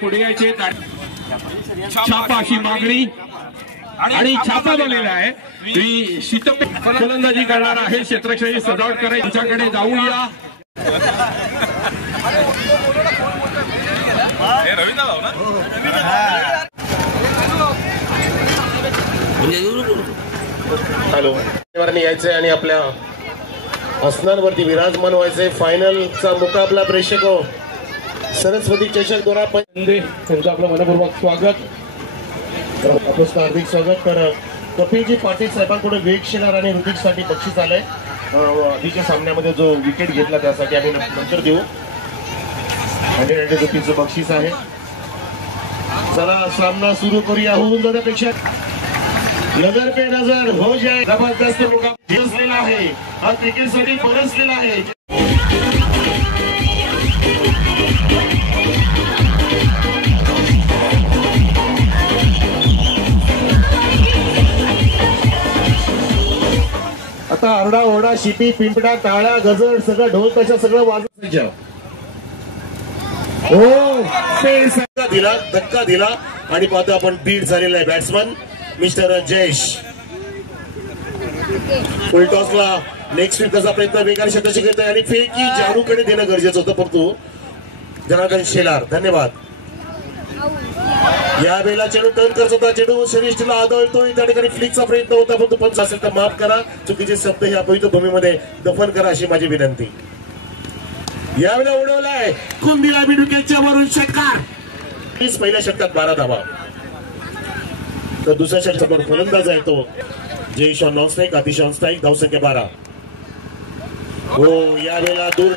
पुढे यायचे छापा अशी मागणी आणि छापा झालेला आहे. शीतप फलंदाजी करणार आहे, क्षेत्ररक्षणाची सजावट करायची, त्यांच्याकडे जाऊया. हॅलो यायचंय आणि आपल्या आसनांवरती विराजमान व्हायचंय. फायनलचा मुकाबला प्रेक्षको सरस्वती चषक 2015 त्यांचं आपलं मनपूर्वक स्वागत, आपलं हार्दिक स्वागत. तर कपिलजी पाटील साहेबांकडे वेग शेलार आणि ऋतिकसाठी बक्षीस आलंय. आधीच्या सामन्यामध्ये जो विकेट घेतला त्यासाठी आम्ही नंतर देऊ. 100 रुपीचं बक्षीस आहे. चला सामना सुरू करूया. होऊन जाण्यापेक्षा नजर पे नजर हो जाए. जबरदस्त मुकाबला आहे हा, क्रिकेटसाठी बरसलेला आहे. आता आरडा ओरडा, शिपी पिंपडा, टाळ्या गजर सगळं ढोल त्याच्या सगळं वाजवायचं. हो दिला, धक्का दिला आणि पाहतो आपण बीट झालेला आहे बॅट्समन मिस्टर जयेश. फुल टॉसला लेग स्वीपचा प्रयत्न वेगाने शतकी करत आहे आणि फेकी जारूकडे देणं गरजेचं होतं, परंतु जनार्दन शेलार धन्यवाद. यावेळेला चेंडू टर्न करत होता, चेंडू शरीष्ठला आदळतोय, त्या ठिकाणी फ्लिकचा प्रयत्न होता, परंतु पंच असेल तर माफ करा, चुकीचे शब्द या पवित्र भूमीमध्ये दफन करा अशी माझी विनंती. यावेळेला उडवलाय कुंदीला विकेटच्या वरून षटकार. पहिल्या षटकात 12 धावा, तर दुसऱ्या षटकावर फलंदाज आहे तो जयेश नॉनस्ट्राईक, अतिशय ऑनस्ट्राईक, धावसंख्या 12. हो यावेळेला दूर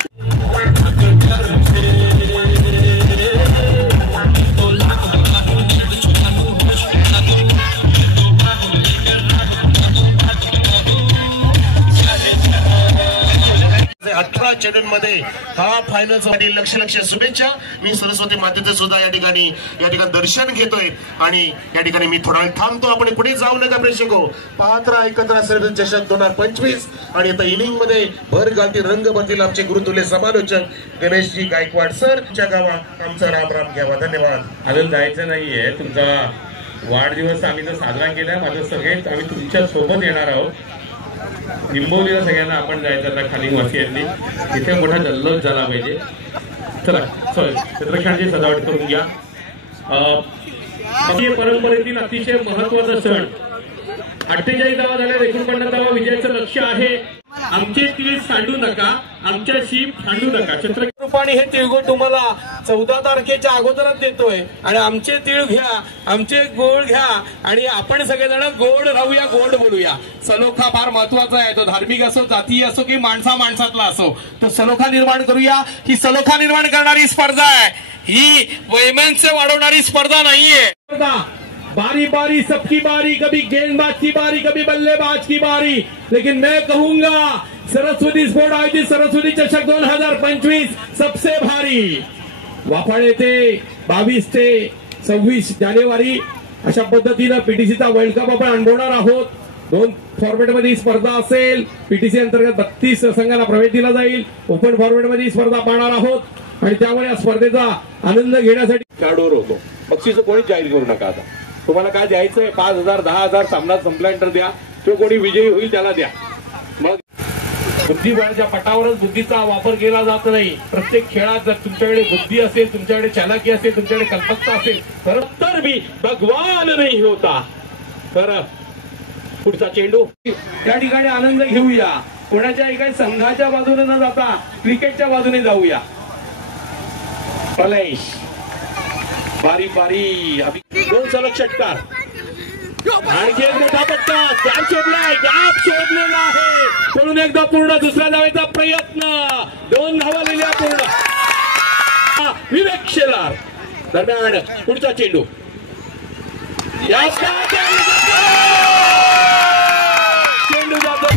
चेंडूंमध्ये हा फायनल साठी लक्ष शुभेच्छा. मी सरस्वती मातेचं सुद्धा या ठिकाणी दर्शन घेतोय आणि या ठिकाणी मी थोडा वेळ थांबतो. आपण पुढे जाऊ नका प्रेक्षको. पाहत्रा एकत्र सरस्वती चषक 2025 आणि आता इनिंग मध्ये भर घालती रंग बनतील आमचे गुरुतुल्य समालोचक गणेशजी गायकवाड सर. तुमच्या गावात आमचा राम राम घ्यावा. धन्यवाद. अजून जायचं नाहीये. तुमचा वाढदिवस आम्ही तर साजरा केलाय. माझं सगळेच आम्ही तुमच्या सोबत येणार आहोत. निंबोलीला सगळ्यांना आपण जायचं आता खाली वासियांनी. इथे मोठा जल्लोष झाला पाहिजे. चला क्षेत्ररक्षणाची सजावट करून घ्या. परंपरेतील अतिशय महत्वाचा सण. 48 धावा झाल्या, 49 धावा विजयाचं लक्ष आहे. आमचे तीळ सांडू नका, आमच्याशी भांडू नका. रुपाणी हे तिळगुळ तुम्हाला 14 तारखेच्या अगोदरच देतोय आणि आमचे तीळ घ्या, आमचे गोड घ्या आणि आपण सगळेजण गोड राहूया, गोड बोलूया. सलोखा फार महत्वाचा आहे. तो धार्मिक असो, जातीय असो की माणसातला असो, तो सलोखा निर्माण करूया. ही सलोखा निर्माण करणारी स्पर्धा आहे, ही वैमनस्य वाढवणारी स्पर्धा नाहीये. बारी बारी सबकी बारी, कभी गेंदबाज की बारी, कभी बल्लेबाज की बारी, लेकिन मैं कहूंगा सरस्वती स्पोर्ट आयोजित सरस्वती चषक 2025 सबसे भारी. वाफाळे ते 22 ते 26 जानेवारी अशा पद्धतीनं पीटीसीचा वर्ल्ड कप आपण अनुभवणार आहोत. 2 फॉर्मॅटमध्ये ही स्पर्धा असेल. पीटीसी अंतर्गत 32 संघांना प्रवेश दिला जाईल. ओपन फॉर्मॅटमध्ये ही स्पर्धा पाहणार आहोत आणि त्यामुळे या स्पर्धेचा आनंद घेण्यासाठी खेळाडूवर होतो. बक्षीस कोणी जाहीर करू नका. आता तुम्हाला काय द्यायचंय, 5,000 10,000 सामना संपल्यानंतर द्या. तो कोणी विजयी होईल त्याला द्या. मग बुद्धिबळाच्या पटावरच बुद्धीचा वापर केला जात नाही. प्रत्येक खेळात जर तुमच्याकडे बुद्धी असेल, तुमच्याकडे चालाकी असेल, तुमच्याकडे कल्पकता असेल तर भी भगवान नाही होता. तर पुढचा चेंडू त्या ठिकाणी आनंद घेऊया. कोणाच्या एका संघाच्या बाजूने न जाता क्रिकेटच्या बाजूने जाऊया. पलेश बारी बारी 2 सलग षटकार. आणखी एक मोठा पट्टा गॅप शोधलाय, गॅप शोधलेला आहे. म्हणून एकदा पूर्ण दुसऱ्या धावेचा प्रयत्न. 2 धावा लिहिल्या पूर्ण. विवेक शेलार दरम्यान पुढचा चेंडू. चेंडू जातो.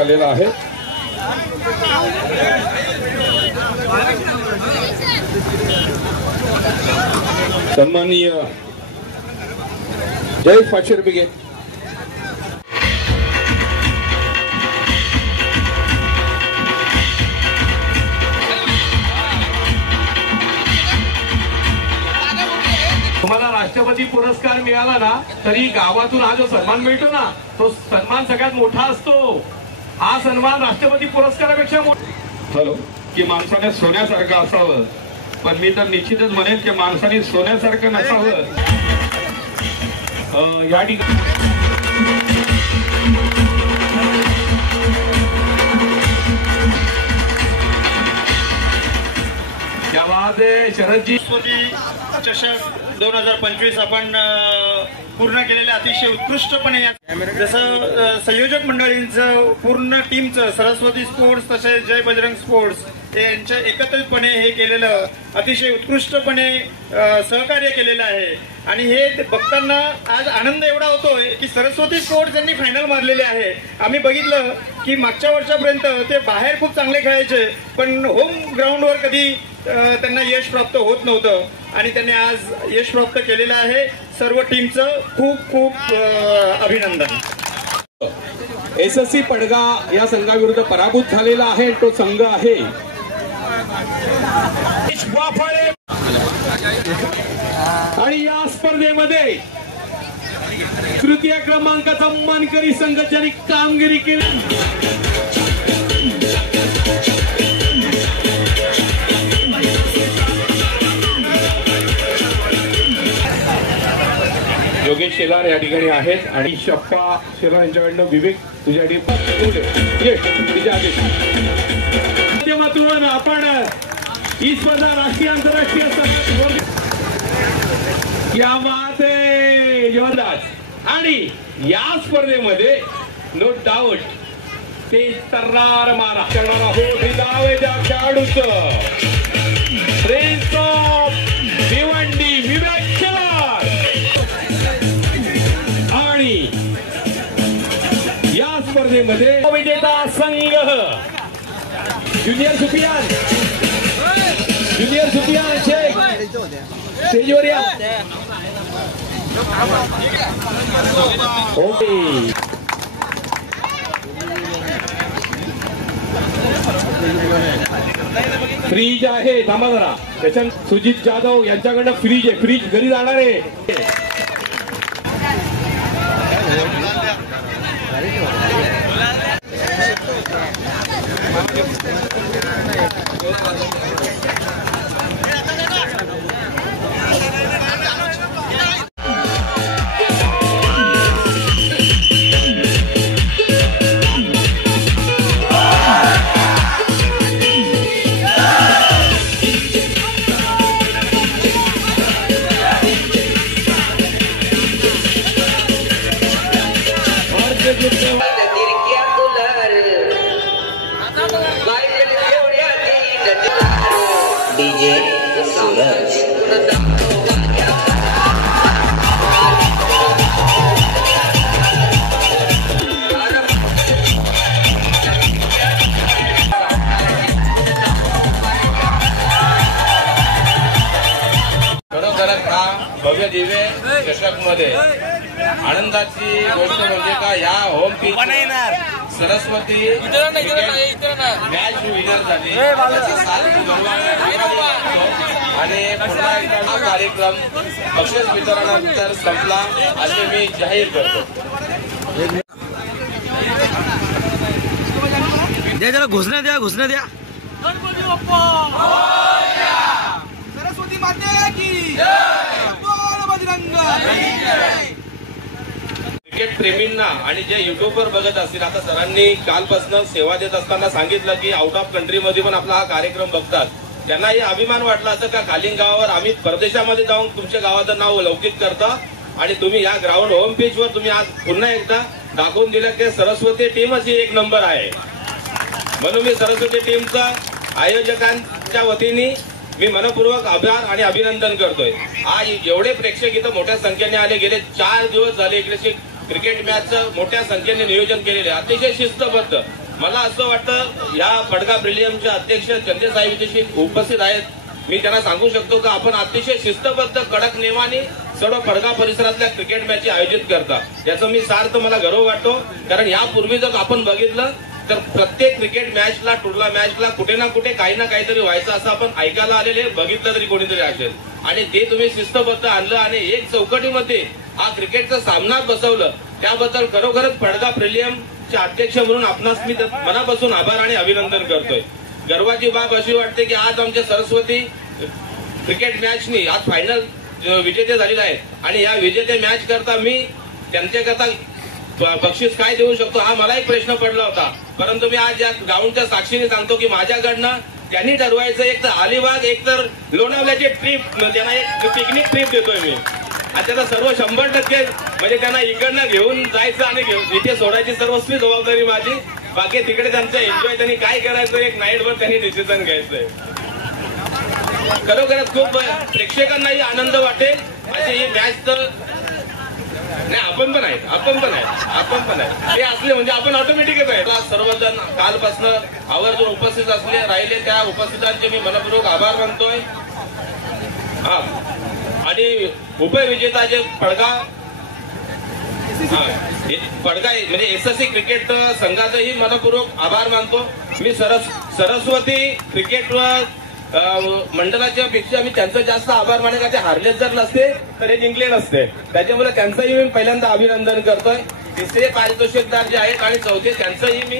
आलेला आहे. सन्माननीय जय 500 रुपये घे. तुम्हाला राष्ट्रपती पुरस्कार मिळाला ना तरी गावातून हा जो सन्मान मिळतो ना तो सन्मान सगळ्यात मोठा असतो. हा सन्मान राष्ट्रपती पुरस्कारापेक्षा हॅलो की माणसाने सोन्यासारखं असावं, पण मी तर निश्चितच म्हणेन की माणसाने सोन्यासारखं नसावं. या ठिकाणी क्या बात आहे शरदजी. चषक 2025 आपण पूर्ण केलेले अतिशय उत्कृष्टपणे, जसं संयोजक मंडळींचं पूर्ण टीमचं सरस्वती स्पोर्ट्स तसेच जय बजरंग स्पोर्ट्स यांच्या एकत्रितपणे हे केलेलं अतिशय उत्कृष्टपणे सहकार्य केलेलं आहे. आणि हे बघताना आज आनंद एवढा होतोय की सरस्वती स्पोर्ट्स यांनी फायनल मारलेले आहे. आम्ही बघितलं की मागच्या वर्षापर्यंत ते बाहेर खूप चांगले खेळायचे पण होम ग्राउंडवर कधी त्यांना यश प्राप्त होत नव्हतं आणि त्यांनी आज यश प्राप्त केलेलं आहे. सर्व टीमचं खूप खूप अभिनंदन. एसएससी पडगा या संघाविरुद्ध पराभूत झालेला आहे. तो संघ आहे आणि या स्पर्धेमध्ये तृतीय क्रमांकाचा मानकरी संघ ज्यांनी कामगिरी केली योगेश शेलार या ठिकाणी आहेत आणि शप्पा शेलार यांच्याकडनं विवेक तुझ्यासाठी माध्यमातून आपण ही स्पर्धा राष्ट्रीय आंतरराष्ट्रीय या माते योगदान आणि या स्पर्धेमध्ये नो डाऊट ते तर्रार मारा करणार आहोत. हे नाव आहे त्या खेळाडूचं प्रिन्स ऑफ भिवंडी विवेक शेलार. आणि या स्पर्धेमध्ये विजेता संघ ज्युनियर सुफियान शेख स्टेजवर या. ओके फ्रीज आहे थांबा जरा. त्याच्यात सुजित जाधव यांच्याकडनं फ्रीज आहे. फ्रीज घरी जाणार आहे. डीजे सूरज खरोखरच हा भव्य दिव्य चषक मध्ये आनंदाची गोष्ट म्हणजे का या home pitch Saraswati match winner झाली आणि पुन्हा एकदा हा कार्यक्रम बक्षीस वितरणानंतर संपला असे मी जाहीर करतो. जरा घोषणा द्या गणपती बाप्पा सरस्वती माता की जय, बोल बजरंग बली की जय. क्रिकेट प्रेमींना आणि जे युट्यूबवर बघत असतील, आता सरांनी कालपासून सेवा देत असताना सांगितलं की आउट ऑफ कंट्रीमध्ये पण आपला हा कार्यक्रम बघतात. त्यांनाही अभिमान वाटला असं का कालिंग गावावर आम्ही परदेशामध्ये जाऊन तुमच्या गावाचं नाव लौकिक करता आणि तुम्ही या ग्राउंड होम पिचवर तुम्ही आज पुन्हा एकदा दाखवून दिलं की सरस्वती टीमच ही एक नंबर आहे. म्हणून मी सरस्वती टीमचा आयोजकांच्या वतीने मी मनपूर्वक आभार आणि अभिनंदन करतोय. आज एवढे प्रेक्षक इथं मोठ्या संख्येने आले, गेले 4 दिवस झाले इकडे क्रिकेट मॅचचं मोठ्या संख्येने नियोजन केलेले, अतिशय शिस्तबद्ध. मला असं वाटतं या पडगा ब्रिलियमचे अध्यक्ष चंदे साहेब इथे उपस्थित आहेत. मी त्यांना सांगू शकतो की आपण अतिशय शिस्तबद्ध कडक नियमाने सर्व पडगा परिसरातल्या क्रिकेट मॅच आयोजित करता. याचा मी सार्थ मला गर्व वाटतो. कारण यापूर्वी जर आपण बघितलं तर प्रत्येक क्रिकेट मॅचला टूरला मॅचला कुठे ना कुठे काही ना काहीतरी व्हायचं असं आपण ऐकायला आलेले, बघितलं तरी कोणीतरी असेल. आणि ते तुम्ही शिस्तबद्ध आणलं आणि एक चौकटीमध्ये हा क्रिकेटचा सामना बसवलं, त्याबद्दल खरोखरच पडगा प्रिलियमचे अध्यक्ष म्हणून आपणास मी मनापासून आभार आणि अभिनंदन करतोय. गर्वाची बाब अशी वाटते की आज आमच्या सरस्वती क्रिकेट मॅचनी आज फायनल विजेते झालेले आहेत आणि या विजेते मॅच करता मी त्यांच्याकरता बक्षीस काय देऊ शकतो हा मला एक प्रश्न पडला होता. परंतु मी आज या ग्राउंडच्या साक्षीने सांगतो की माझ्याकडनं त्यांनी ठरवायचं, एक तर अलिबाग एक तर लोणावल्याची ट्रिप, त्यांना एक पिकनिक ट्रिप देतोय मी. आणि त्याचा सर्व 100% म्हणजे त्यांना इकडनं घेऊन जायचं आणि इथे सोडायची सर्वस्वी जबाबदारी माझी. बाकी तिकडे त्यांचं एन्जॉय त्यांनी काय करायचं एक नाईटवर त्यांनी डिसिजन घ्यायचंय. खरोखरच खूप प्रेक्षकांनाही आनंद वाटेल अशी ही मॅच तर नाही. आपण पण आहे ते असले म्हणजे आपण ऑटोमॅटिकच आहे. सर्वजण कालपासून आवर्जून उपस्थित असले राहिले त्या उपस्थितांचे मी मनपूर्वक आभार मानतोय. हा आणि उपविजेता जे पडगा म्हणजे एसएससी क्रिकेट संघाचंही मनपूर्वक आभार मानतो मी. सरस्वती क्रिकेट मंडळाच्या पेक्षा मी त्यांचं जास्त आभार माने का ते हारलेच जर नसते तर हे जिंकले नसते. त्याच्यामुळे त्यांचंही मी पहिल्यांदा अभिनंदन करतोय. 3रे पारितोषिकदार जे आहेत आणि 4थे त्यांचंही मी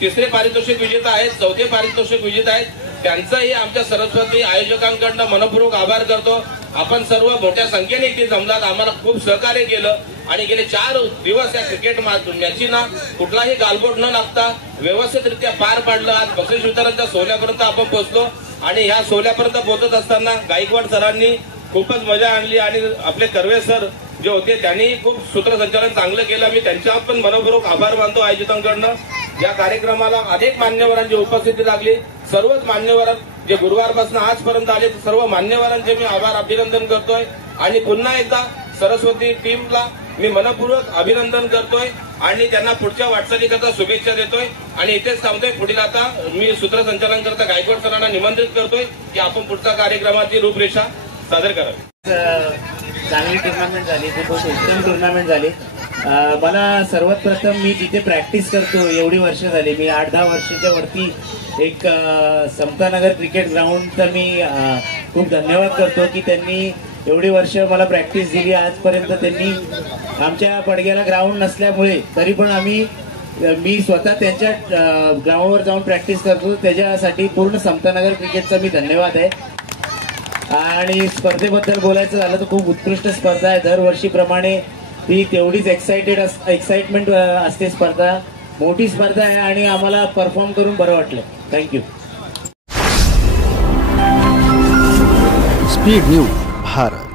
तिसरे पारितोषिक विजेता आहेत, 4थे पारितोषिक विजेता आहेत, त्यांचंही आमच्या सरस्वती आयोजकांकडनं मनपूर्वक आभार करतो. आपण सर्व मोठ्या संख्येने इथे जमलात, आम्हाला खूप सहकार्य केलं आणि गेले 4 दिवस या क्रिकेट मॅचीना कुठलाही गालबोट न लागता व्यवस्थितरित्या पार पाडलं. आज बक्षीस वितरणच्या सोहळ्यापर्यंत आपण पोहोचलो आणि ह्या सोहळ्यापर्यंत पोहोचत असताना गायकवाड सरांनी खूपच मजा आणली आणि आपले कर्वे सर जे होते त्यांनी खूप सूत्रसंचालन चांगलं केलं. मी त्यांच्यावर पण मनपूर्वक आभार मानतो आयोजकांकडनं. या कार्यक्रमाला अनेक मान्यवरांची उपस्थिती लागली. सर्वच मान्यवर जे गुरुवारपासून आजपर्यंत आले सर्व मान्यवरांचे मी आभार अभिनंदन करतोय आणि पुन्हा एकदा सरस्वती टीमला मी मनपूर्वक अभिनंदन करतोय आणि त्यांना पुढच्या वाटचालीकरता शुभेच्छा देतोय. आणि इथेच थांबतोय. पुढील आता मी सूत्रसंचालन करता गायकवाड सरांना निमंत्रित करतोय की आपण पुढच्या कार्यक्रमाची रूपरेषा सादर करावी. चांगली टुर्नामेंट झाली, खूप उत्तम टुर्नामेंट झाली. मला सर्वात प्रथम मी जिथे प्रॅक्टिस करतो एवढी वर्ष झाली, मी 8-10 वर्षाच्या वरती एक समतानगर क्रिकेट ग्राउंडचा मी खूप धन्यवाद करतो की त्यांनी एवढी वर्ष मला प्रॅक्टिस दिली. आजपर्यंत त्यांनी आमच्या पडग्याला ग्राउंड नसल्यामुळे तरी पण मी स्वतः त्यांच्या ग्राउंडवर जाऊन प्रॅक्टिस करतो. त्याच्यासाठी पूर्ण समतानगर क्रिकेटचा मी धन्यवाद आहे. आणि स्पर्धेबद्दल बोलायचं झालं तर खूप उत्कृष्ट स्पर्धा आहे. दरवर्षीप्रमाणे ती तेवढीच एक्साइटमेंट असते. स्पर्धा मोठी स्पर्धा आहे आणि आम्हाला परफॉर्म करून बरं वाटलं. थँक्यू. Speed news Bharat.